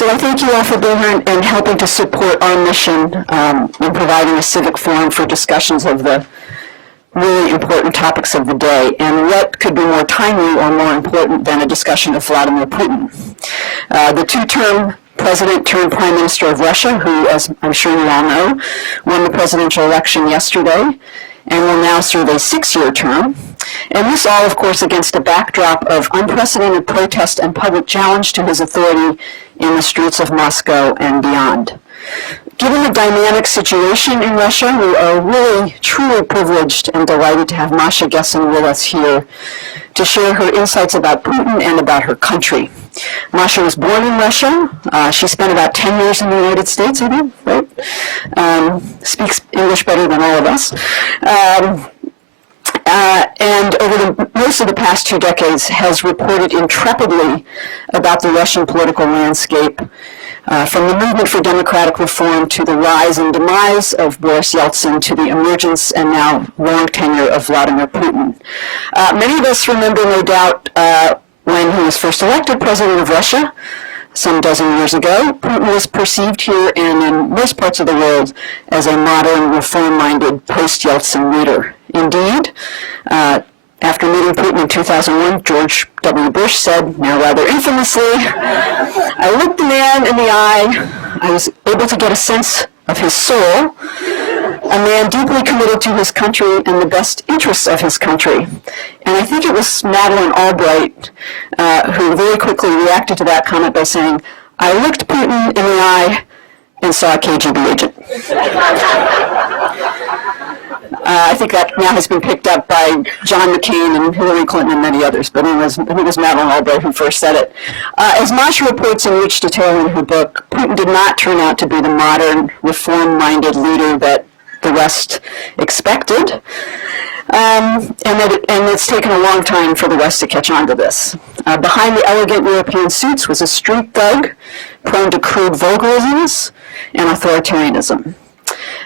So I thank you all for being here and helping to support our mission in providing a civic forum for discussions of the really important topics of the day. And what could be more timely or more important than a discussion of Vladimir Putin? The two-term president turned prime minister of Russia, who, as I'm sure you all know, won the presidential election yesterday and will now serve a 6-year term. And this all, of course, against a backdrop of unprecedented protest and public challenge to his authority in the streets of Moscow and beyond. Given the dynamic situation in Russia, we are really, truly privileged and delighted to have Masha Gessen with us here to share her insights about Putin and about her country. Masha was born in Russia. She spent about 10 years in the United States, I think, right? Speaks English better than all of us. And over most of the past 2 decades has reported intrepidly about the Russian political landscape, from the movement for democratic reform to the rise and demise of Boris Yeltsin to the emergence and now long tenure of Vladimir Putin. Many of us remember, no doubt, when he was first elected president of Russia, some dozen years ago. Putin was perceived here and in most parts of the world as a modern, reform-minded, post-Yeltsin leader. Indeed, after meeting Putin in 2001, George W. Bush said, now rather infamously, I looked the man in the eye, I was able to get a sense of his soul, a man deeply committed to his country and the best interests of his country. And I think it was Madeleine Albright who very quickly reacted to that comment by saying, I looked Putin in the eye and saw a KGB agent. I think that now has been picked up by John McCain and Hillary Clinton and many others, but it was Madeleine Albright who first said it. As Masha reports in rich detail in her book, Putin did not turn out to be the modern, reform-minded leader that the West expected, and it's taken a long time for the West to catch on to this. Behind the elegant European suits was a street thug, prone to crude vulgarisms and authoritarianism.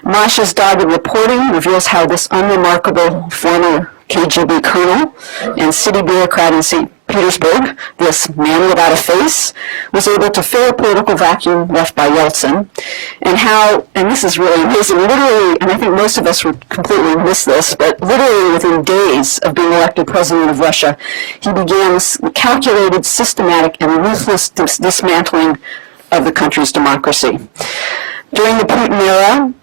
Masha's dogged reporting reveals how this unremarkable former KGB colonel and city bureaucrat in St. Petersburg, this man without a face, was able to fill a political vacuum left by Yeltsin, and how, and this is really amazing, literally, and I think most of us would completely miss this, but literally within days of being elected president of Russia, he began this calculated, systematic, and ruthless dismantling of the country's democracy. During the Putin era,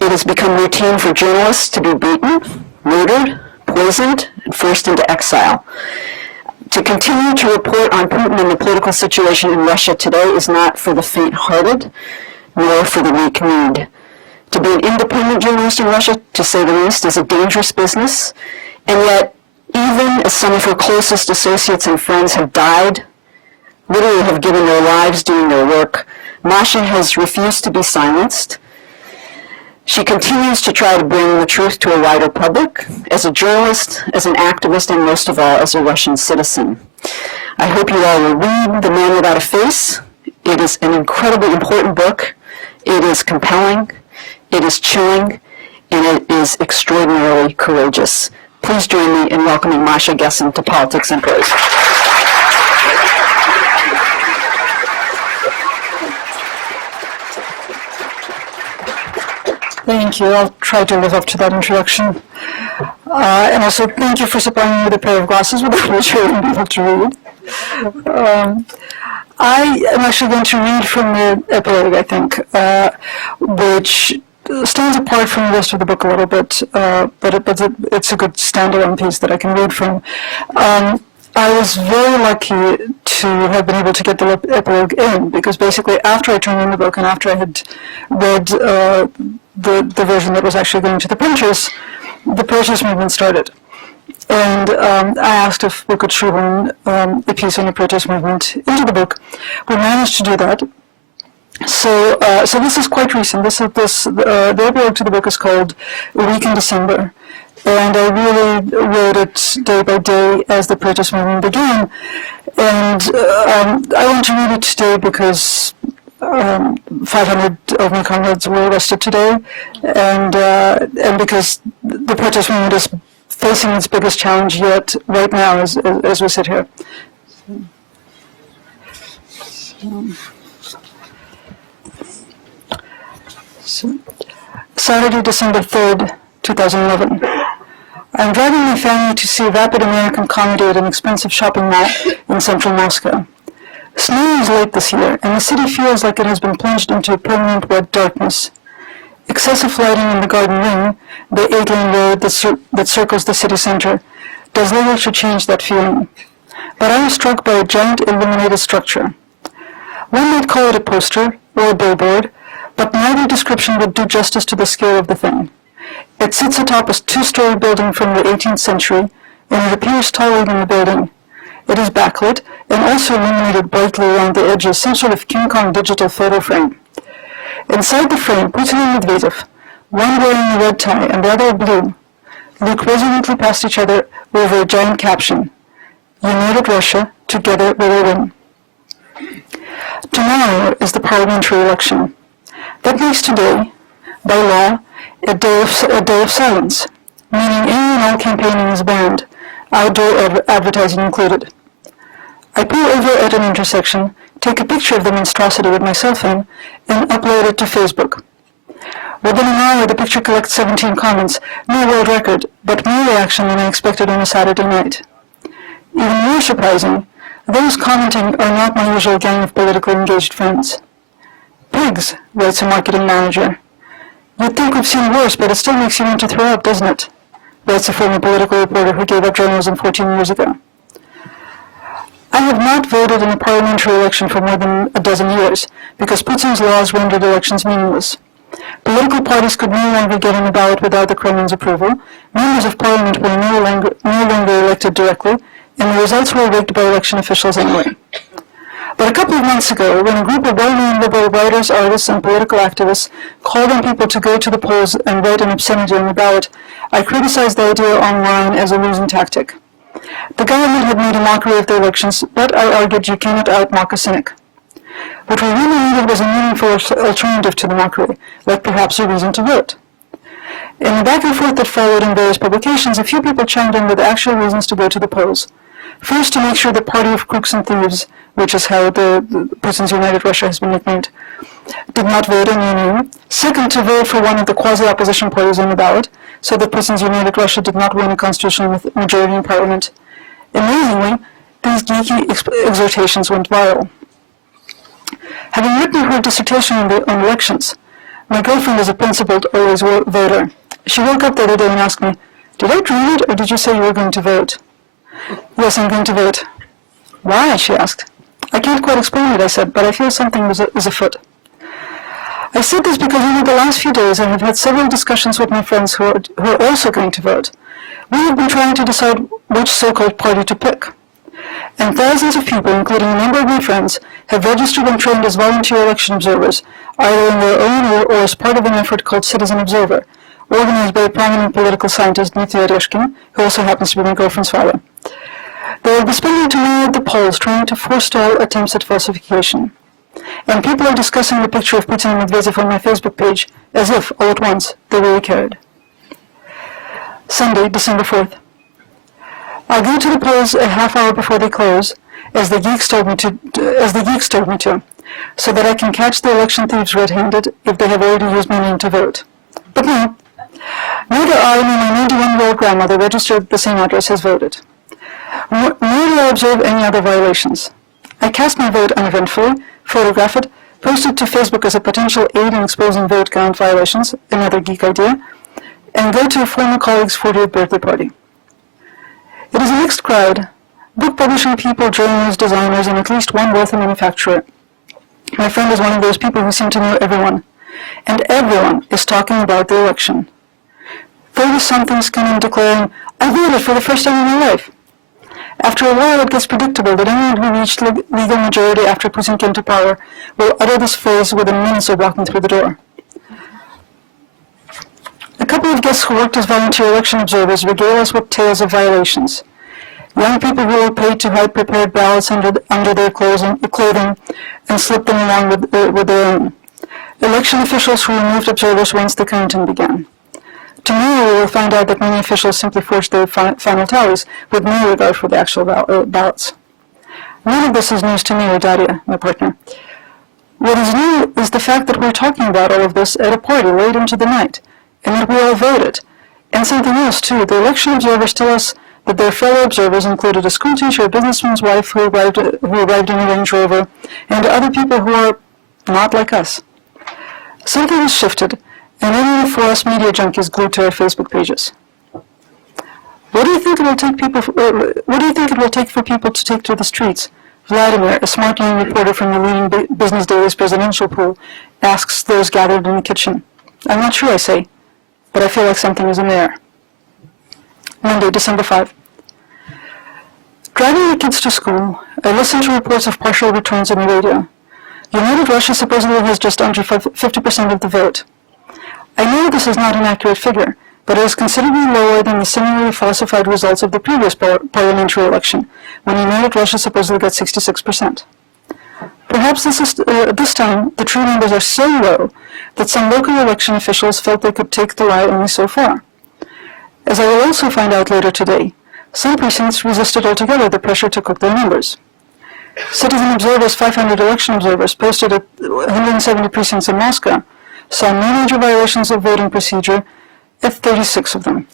it has become routine for journalists to be beaten, murdered, poisoned, and forced into exile. To continue to report on Putin and the political situation in Russia today is not for the faint-hearted, nor for the weak-kneed. To be an independent journalist in Russia, to say the least, is a dangerous business, and yet, even as some of her closest associates and friends have died, literally have given their lives doing their work, Masha has refused to be silenced. She continues to try to bring the truth to a wider public, as a journalist, as an activist, and most of all, as a Russian citizen. I hope you all will read The Man Without a Face. It is an incredibly important book. It is compelling, it is chilling, and it is extraordinarily courageous. Please join me in welcoming Masha Gessen to Politics and Prose. Thank you. I'll try to live up to that introduction. And also, thank you for supplying me with a pair of glasses without which I wouldn't be able to read. I am actually going to read from the epilogue, I think, which stands apart from the rest of the book a little bit, but it's a good standalone piece that I can read from. I was very lucky to have been able to get the epilogue in, because basically after I turned in the book and after I had read the version that was actually going to the printers, the protest movement started. And I asked if we could shoehorn a piece on the protest movement into the book. We managed to do that. So this is quite recent. The epilogue to the book is called A Week in December. And I really wrote it day by day as the protest movement began. And I want to read it today because 500 of my comrades were arrested today, and because the protest movement is facing its biggest challenge yet right now as we sit here. So, Saturday, December 3rd, 2011. I'm driving my family to see a rapid American comedy at an expensive shopping mall in central Moscow. Snow is late this year, and the city feels like it has been plunged into a permanent wet darkness. Excessive lighting in the Garden Ring, the 8-lane road that circles the city center, does little to change that feeling. But I was struck by a giant illuminated structure. One might call it a poster or a billboard, but neither description would do justice to the scale of the thing. It sits atop a 2-story building from the 18th century, and it appears taller than the building. It is backlit and also illuminated brightly around the edges, some sort of King Kong digital photo frame. Inside the frame, Putin and Medvedev, one wearing a red tie and the other blue, look resolutely past each other over a giant caption, "United Russia, together we will win." Tomorrow is the parliamentary election. That makes today, by law, a day of silence, meaning any and all campaigning is banned, outdoor advertising included. I pull over at an intersection, take a picture of the monstrosity with my cell phone, and upload it to Facebook. Within an hour, the picture collects 17 comments, no world record, but more reaction than I expected on a Saturday night. Even more surprising, those commenting are not my usual gang of politically engaged friends. "Pigs," writes a marketing manager. "You'd think we've seen worse, but it still makes you want to throw up, doesn't it?" writes a former political reporter who gave up journalism 14 years ago. I have not voted in a parliamentary election for more than a dozen years, because Putin's laws rendered elections meaningless. Political parties could no longer get on the ballot without the Kremlin's approval, members of parliament were no longer elected directly, and the results were rigged by election officials anyway. But a couple of months ago, when a group of well-known liberal writers, artists, and political activists called on people to go to the polls and vote an obscenity on the ballot, I criticized the idea online as a losing tactic. The government had made a mockery of the elections, but I argued you cannot out-mock a cynic. What we really needed was a meaningful alternative to the mockery, like perhaps a reason to vote. In the back and forth that followed in various publications, a few people chimed in with actual reasons to go to the polls. First, to make sure the party of crooks and thieves, which is how the Putin's United Russia has been nicknamed, did not vote in union. Second, to vote for one of the quasi-opposition parties on the ballot, so that Putin's United Russia did not win a constitutional majority in parliament. Amazingly, these geeky exhortations went viral. Having written her dissertation on elections, my girlfriend is a principled, always voter. She woke up the other day and asked me, "Did I dream it, or did you say you were going to vote?" "Yes, I'm going to vote." "Why?" she asked. "I can't quite explain it," I said, "but I feel something is afoot." I said this because over the last few days I have had several discussions with my friends who are also going to vote. We have been trying to decide which so-called party to pick. And thousands of people, including a number of my friends, have registered and trained as volunteer election observers, either in their own or as part of an effort called Citizen Observer, organized by a prominent political scientist, Dmitry Oreshkin, who also happens to be my girlfriend's father. They will be spending tomorrow at the polls trying to forestall attempts at falsification. And people are discussing the picture of Putin and Medvedev on my Facebook page, as if, all at once, they really cared. Sunday, December 4th. I'll go to the polls a half hour before they close, as the geeks told me to, so that I can catch the election thieves red-handed if they have already used my name to vote. But no, neither I nor my 91-year-old grandmother registered at the same address has voted. Nor do I observe any other violations. I cast my vote uneventfully, photograph it, post it to Facebook as a potential aid in exposing vote count violations, another geek idea, and go to a former colleague's 40th birthday party. It is a mixed crowd, book publishing people, journalists, designers, and at least one wealthy manufacturer. My friend is one of those people who seem to know everyone, and everyone is talking about the election. 30-somethings come in declaring, "I voted for the first time in my life." After a while, it gets predictable that anyone who reached legal majority after Putin came to power will utter this phrase within minutes of walking through the door. A couple of guests who worked as volunteer election observers regale us with tales of violations. Young people who were paid to hide prepared ballots under their clothing and slip them along with their own. Election officials who removed observers once the counting began. Tomorrow we will find out that many officials simply forged their final tallies with no regard for the actual ballots. None of this is news to me or Daria, my partner. What is new is the fact that we're talking about all of this at a party late into the night, and that we all voted. And something else, too. The election observers tell us that their fellow observers included a school teacher, a businessman's wife who arrived in a Range Rover, and other people who are not like us. Something has shifted, and only for us media junkies glued to our Facebook pages. What do you think it will take for people to take to the streets? Vladimir, a smart young reporter from the leading business daily's presidential pool, asks those gathered in the kitchen. I'm not sure, I say, but I feel like something is in the air. Monday, December 5. Driving the kids to school, I listened to reports of partial returns on the radio. United Russia supposedly has just under 50% of the vote. I know this is not an accurate figure, but it is considerably lower than the similarly falsified results of the previous parliamentary election, when United Russia supposedly got 66%. Perhaps this time the true numbers are so low that some local election officials felt they could take the lie only so far. As I will also find out later today, some precincts resisted altogether the pressure to cook their numbers. Citizen Observer's 500 election observers posted at 170 precincts in Moscow saw no major violations of voting procedure at 36 of them.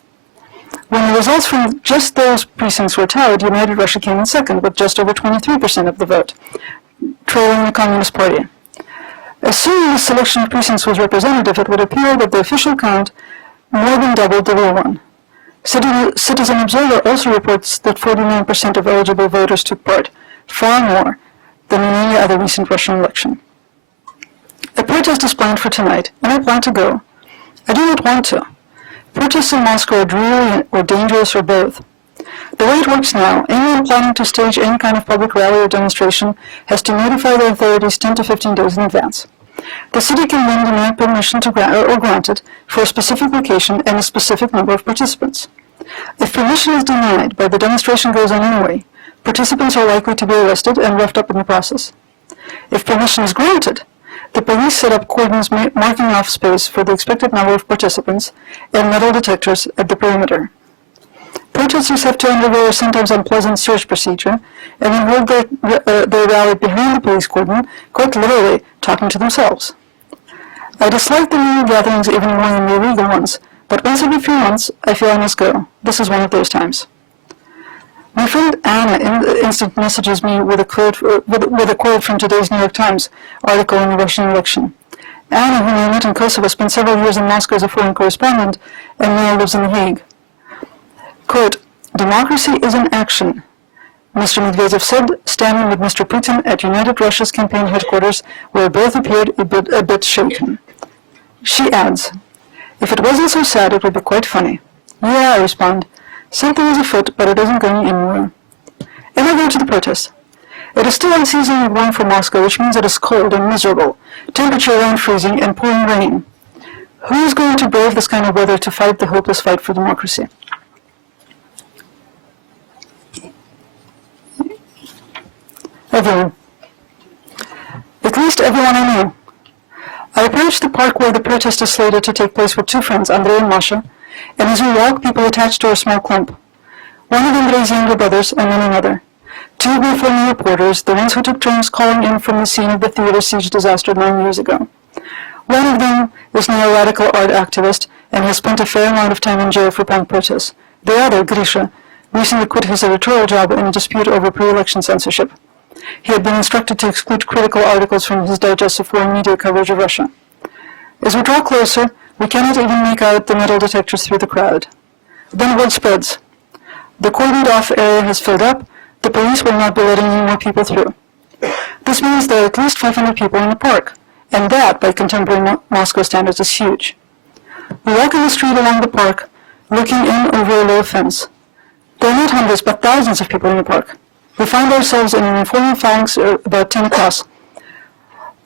When the results from just those precincts were tallied, United Russia came in second with just over 23% of the vote, trailing the Communist Party. Assuming the selection of precincts was representative, it would appear that the official count more than doubled the real one. Citizen Observer also reports that 49% of eligible voters took part, far more than in any other recent Russian election. A protest is planned for tonight, and I plan to go. I do not want to. Protests in Moscow are dreary or dangerous or both. The way it works now, anyone planning to stage any kind of public rally or demonstration has to notify the authorities 10 to 15 days in advance. The city can then deny permission to grant it for a specific location and a specific number of participants. If permission is denied, but the demonstration goes on anyway, participants are likely to be arrested and roughed up in the process. If permission is granted, the police set up cordons marking off space for the expected number of participants and metal detectors at the perimeter. Protesters have to undergo a sometimes unpleasant search procedure and then hold their rally behind the police cordon, quite literally talking to themselves. I dislike the legal gatherings even more than the illegal ones, but once every few months I feel I must go. This is one of those times. My friend Anna instant messages me with a quote from today's New York Times article on the Russian election. Anna, whom I met in Kosovo, spent several years in Moscow as a foreign correspondent and now lives in The Hague. Quote, "Democracy is in action," Mr. Medvedev said, standing with Mr. Putin at United Russia's campaign headquarters, where both appeared a bit shaken. She adds, "If it wasn't so sad, it would be quite funny." "Yeah," I respond. "Something is afoot, but it isn't going anywhere." And I go to the protest. It is still unseasonably warm for Moscow, which means it is cold and miserable, temperature around freezing and pouring rain. Who is going to brave this kind of weather to fight the hopeless fight for democracy? Everyone. At least everyone I know. I approached the park where the protest is slated to take place with two friends, Andrei and Masha, and as we walk, people attached to a small clump. One of Andrei's younger brothers, and then another. Two were former reporters, the ones who took turns calling in from the scene of the theater siege disaster 9 years ago. One of them is now a radical art activist and has spent a fair amount of time in jail for punk protests. The other, Grisha, recently quit his editorial job in a dispute over pre-election censorship. He had been instructed to exclude critical articles from his digest of foreign media coverage of Russia. As we draw closer, we cannot even make out the metal detectors through the crowd. Then word spreads. The cordoned-off area has filled up. The police will not be letting any more people through. This means there are at least 500 people in the park, and that, by contemporary Moscow standards, is huge. We walk in the street along the park, looking in over a low fence. There are not hundreds, but thousands of people in the park. We find ourselves in an informal phalanx about 10 across.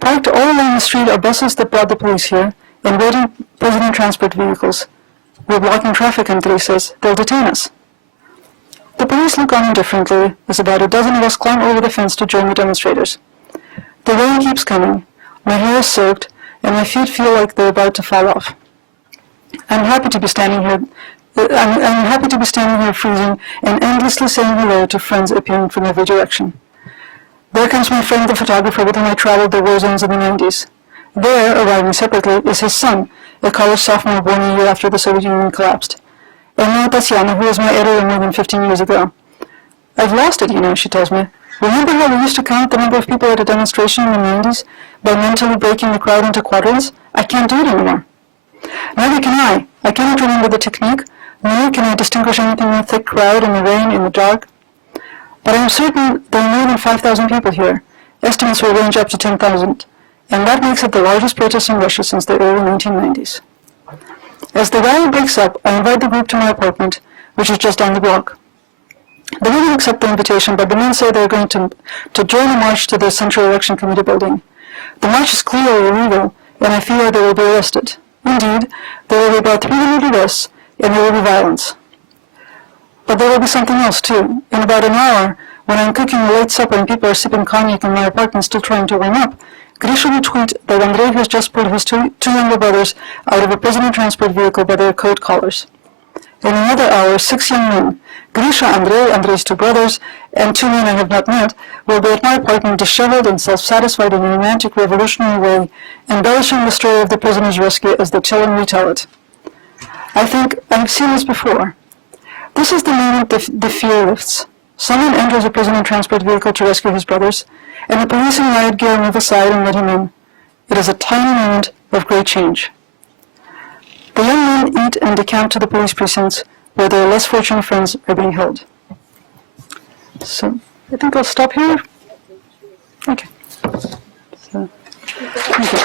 Parked all along the street are buses that brought the police here, and waiting president transport vehicles. We're blocking traffic, Andrei says. They'll detain us. The police look on indifferently as about a dozen of us climb over the fence to join the demonstrators. The rain keeps coming. My hair is soaked, and my feet feel like they're about to fall off. I'm happy to be standing here freezing and endlessly saying hello to friends appearing from every direction. There comes my friend the photographer with whom I traveled the war zones in the 90s. There, arriving separately, is his son, a college sophomore born a year after the Soviet Union collapsed. And now Tatiana, who was my editor more than 15 years ago. I've lost it, she tells me. Remember how we used to count the number of people at a demonstration in the 90s by mentally breaking the crowd into quadrants? I can't do it anymore. Neither can I. I cannot remember the technique, nor can I distinguish anything in the thick crowd, in the rain, in the dark. But I am certain there are more than 5,000 people here. Estimates will range up to 10,000. And that makes it the largest protest in Russia since the early 1990s. As the rally breaks up, I invite the group to my apartment, which is just down the block. The women accept the invitation, but the men say they're going to join the march to the Central Election Committee building. The march is clearly illegal, and I fear they will be arrested. Indeed, there will be about 300 arrests, and there will be violence. But there will be something else, too. In about an hour, when I'm cooking a late supper and people are sipping cognac in my apartment still trying to warm up, Grisha will tweet that Andrei has just pulled his two younger brothers out of a prisoner transport vehicle by their coat collars. In another hour, 6 young men, Grisha, Andrei's two brothers, and 2 men I have not met, will be at my apartment disheveled and self-satisfied in a romantic, revolutionary way, embellishing the story of the prisoner's rescue as they tell and retell it. I think I have seen this before. This is the moment the fear lifts. Someone enters a prisoner transport vehicle to rescue his brothers, and the police in riot gear move aside and let him in. It is a tiny moment of great change. The young men eat and decamp to the police precincts where their less fortunate friends are being held. So, I think I'll stop here. Okay. So, thank you.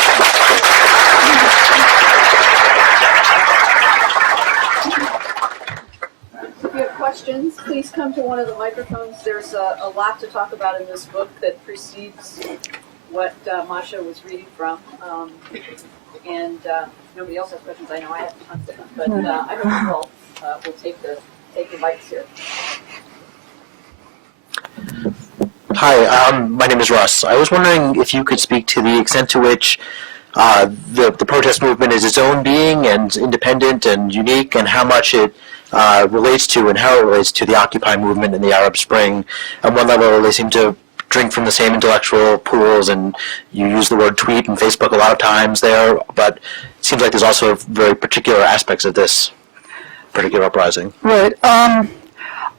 If you have questions, please come to one of the microphones. There's a lot to talk about in this book that precedes what Masha was reading from. And nobody else has questions. I know I have tons of them, but I hope we'll take the mics here. Hi, my name is Russ. I was wondering if you could speak to the extent to which the protest movement is its own being and independent and unique, and how much it relates to and how it relates to the Occupy movement and the Arab Spring. At one level, they seem to drink from the same intellectual pools, and you use the word tweet and Facebook a lot of times there, but it seems like there's also very particular aspects of this particular uprising. Right.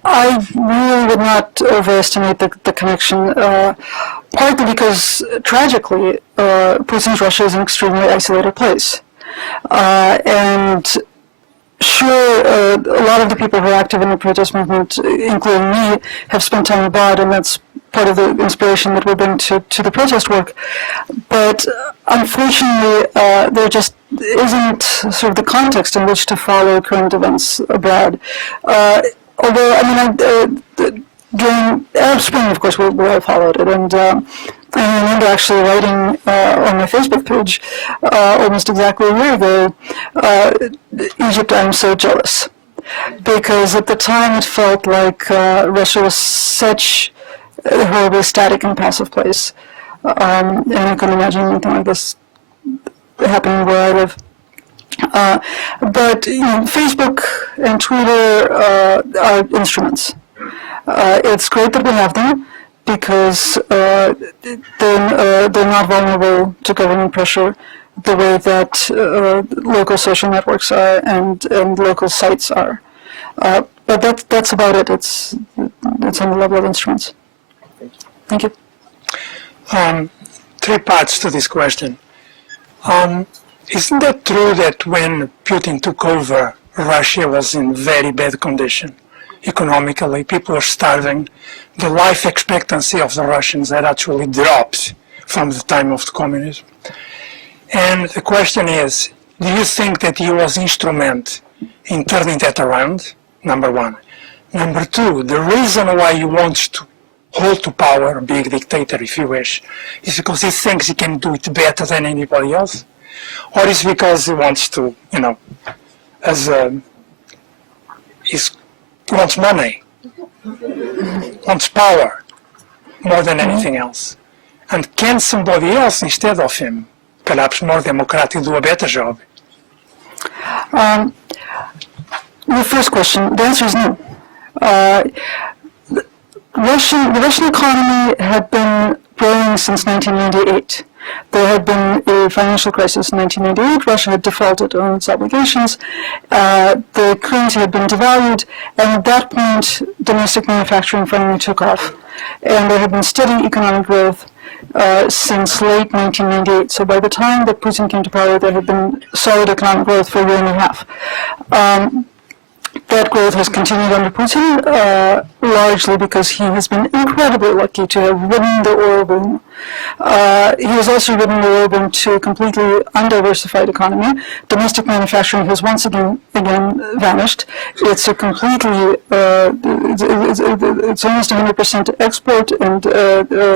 I really would not overestimate the connection, partly because, tragically, Putin's Russia is an extremely isolated place. And sure, a lot of the people who are active in the protest movement, including me, have spent time abroad, and that's part of the inspiration that we bring to the protest work. But unfortunately, there just isn't sort of the context in which to follow current events abroad. Although, I mean, during Arab Spring, of course, we all followed it, and I remember actually writing on my Facebook page almost exactly a year ago, Egypt, I'm so jealous. Because at the time it felt like Russia was such a horribly static and passive place. And I couldn't imagine anything like this happening where I live. But Facebook and Twitter are instruments. It's great that we have them because they're not vulnerable to government pressure the way that local social networks are and local sites are. But that's about it. It's on the level of instruments. Thank you. 3 parts to this question. Isn't it true that when Putin took over, Russia was in very bad condition economically? People are starving. The life expectancy of the Russians had actually dropped from the time of the communism. And the question is, do you think that he was instrument in turning that around? Number 1. Number 2, the reason why he wants to hold to power, be a dictator if you wish, is because he thinks he can do it better than anybody else? Or is it because he wants to, he wants money, wants power more than anything else? And can somebody else instead of him, perhaps more democratic, do a better job? The first question, the answer is no. the Russian economy had been growing since 1998. There had been a financial crisis in 1998. Russia had defaulted on its obligations. The currency had been devalued, and at that point, domestic manufacturing finally took off. And there had been steady economic growth since late 1998. So by the time that Putin came to power, there had been solid economic growth for a year and a half. That growth has continued under Putin, largely because he has been incredibly lucky to have ridden the oil boom. He has also ridden the oil boom to a completely undiversified economy. Domestic manufacturing has once again vanished. It's a completely, it's almost 100% export and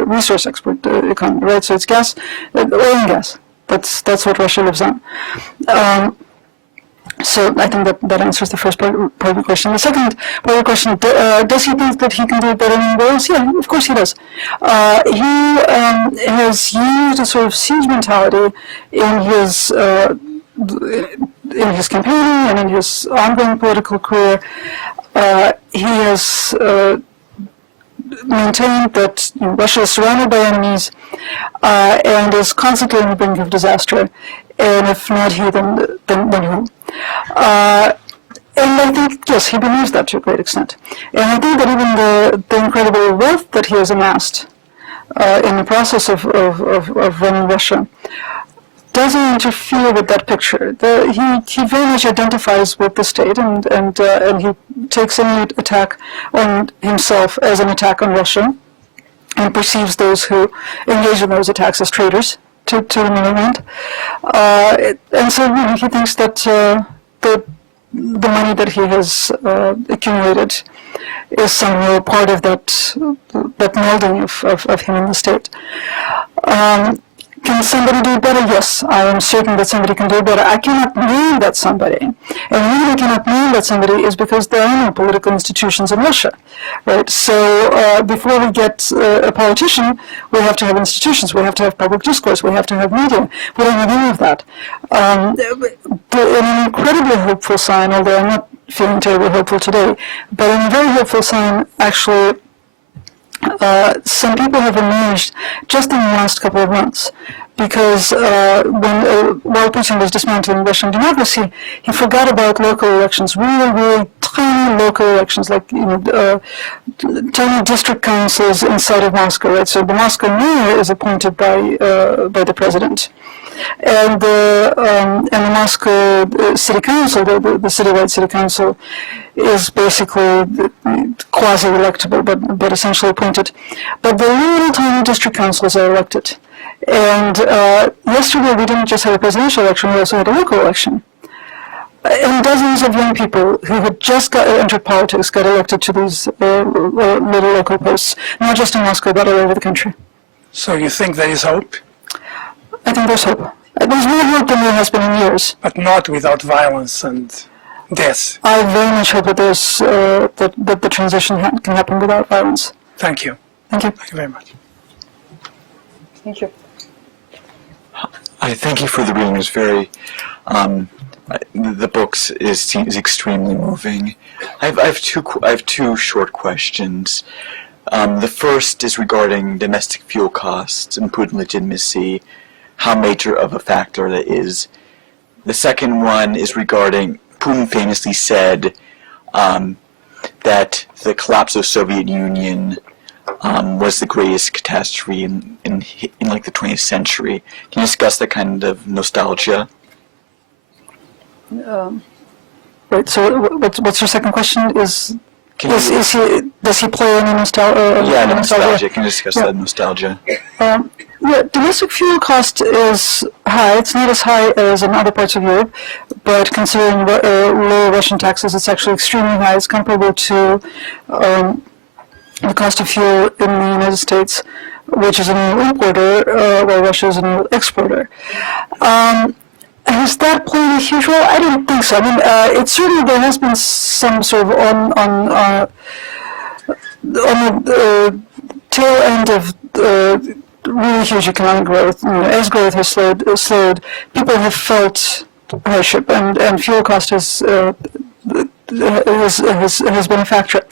resource export economy, right? So it's gas, oil and gas. That's what Russia lives on. So I think that answers the first part of the question. The second part of the question, does he think that he can do it better than anybody else? Yeah, of course he does. He has used a sort of siege mentality in his campaigning and in his ongoing political career. He has maintained that Russia is surrounded by enemies and is constantly on the brink of disaster. And if not he, then who? And I think, yes, he believes that to a great extent. And I think that even the incredible wealth that he has amassed in the process of running Russia doesn't interfere with that picture. He very much identifies with the state, and he takes any attack on himself as an attack on Russia, and perceives those who engage in those attacks as traitors to the motherland. And so he thinks that the money that he has accumulated is somehow part of that melding of him and the state. Can somebody do it better? Yes, I am certain that somebody can do it better. I cannot name that somebody. And the reason I cannot name that somebody is because there are no political institutions in Russia, right? So before we get a politician, we have to have institutions. We have to have public discourse. We have to have media. We don't have any of that. An incredibly hopeful sign, although I'm not feeling terribly hopeful today, but a very hopeful sign, actually, some people have emerged just in the last couple of months, because while Putin was dismantling Russian democracy, he forgot about local elections, really tiny local elections, like tiny district councils inside of Moscow. Right? So the Moscow mayor is appointed by the president, and the Moscow city council, the citywide city council, is basically quasi-electable, but essentially appointed. But the little tiny district councils are elected. And yesterday we didn't just have a presidential election, we also had a local election. And dozens of young people who had just entered politics got elected to these little local posts, not just in Moscow, but all over the country. So you think there is hope? I think there's hope. There's more hope than there has been in years. But not without violence and death. I very much hope that there's that the transition can happen without violence. Thank you. Thank you. Thank you very much. Thank you. I thank you for the reading. It's very, the books is extremely moving. I have two short questions. The first is regarding domestic fuel costs and Putin legitimacy, how major of a factor that is. The second one is regarding, Putin famously said that the collapse of the Soviet Union was the greatest catastrophe in like the 20th century. Can you discuss that kind of nostalgia? Right. So, what's your second question? Does he play any nostalgia? Yeah, nostalgia. Can you discuss that nostalgia? Yeah, domestic fuel cost is high. It's not as high as in other parts of Europe, but considering low Russian taxes, it's actually extremely high. It's comparable to the cost of fuel in the United States, which is an oil importer, while Russia is an oil exporter. Has that played a huge role? I don't think so. I mean, it certainly, there has been some sort of on the tail end of really huge economic growth. As growth has slowed, people have felt hardship, and fuel cost has has been a factor.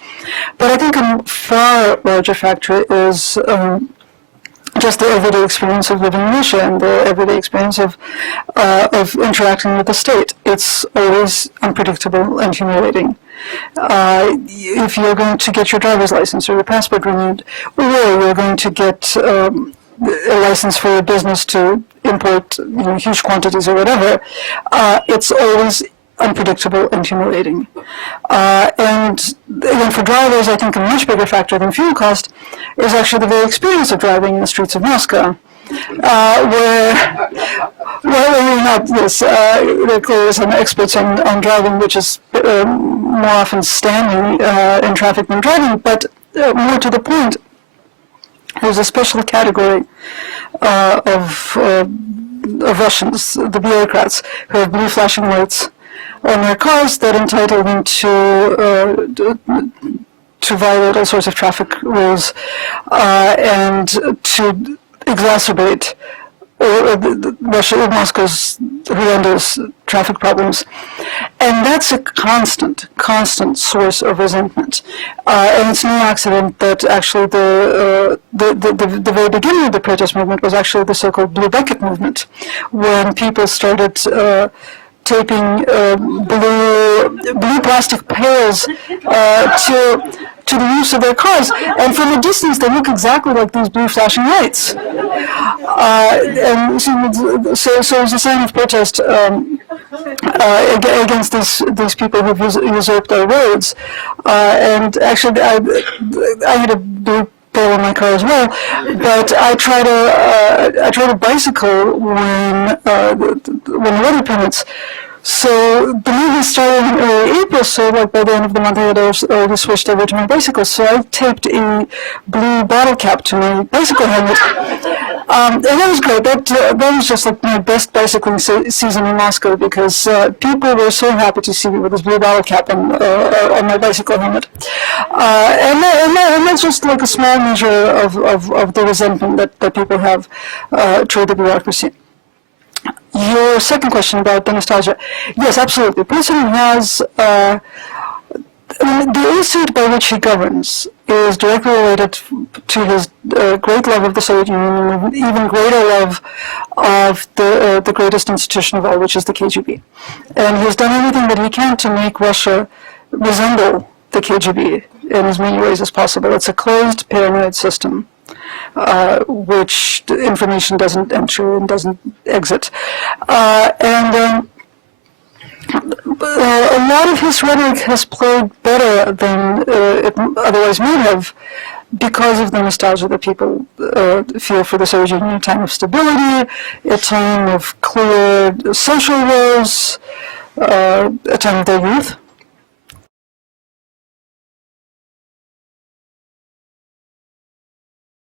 But I think a far larger factor is just the everyday experience of living in Russia and the everyday experience of interacting with the state. It's always unpredictable and humiliating. If you're going to get your driver's license or your passport renewed, or you're going to get a license for a business to import huge quantities or whatever, it's always unpredictable and humiliating. And again, for drivers, I think a much bigger factor than fuel cost is actually the very experience of driving in the streets of Moscow, where we're not, yes, there are clearly some experts on driving, which is more often standing in traffic than driving, but more to the point, there's a special category of Russians, the bureaucrats, who have blue flashing lights on their cars that entitle them to violate all sorts of traffic rules and to exacerbate Moscow's horrendous traffic problems. And that's a constant source of resentment. And it's no accident that actually the very beginning of the protest movement was actually the so-called Blue Bucket movement, when people started taping blue plastic pails to the roofs of their cars, and from a distance they look exactly like these blue flashing lights. And so it's a sign of protest against these people who've usurped our roads. And actually, I had a blue pail in my car as well, but I try to bicycle when the weather permits. So the movement started in early April, so like by the end of the month I had already switched over to my bicycle. So I taped a blue bottle cap to my bicycle helmet. And that was great. That was just like my best bicycling season in Moscow, because people were so happy to see me with this blue bottle cap on my bicycle helmet. And that's just like a small measure of the resentment that people have toward the bureaucracy. Your second question about the nostalgia. Yes, absolutely. Putin has, the instinct by which he governs is directly related to his great love of the Soviet Union and an even greater love of the greatest institution of all, which is the KGB. And he's done everything that he can to make Russia resemble the KGB in as many ways as possible. It's a closed, paranoid system, which information doesn't enter and doesn't exit. And a lot of his rhetoric has played better than it otherwise might have, because of the nostalgia that people feel for the Soviet Union, a time of stability, a time of clear social roles, a time of their youth,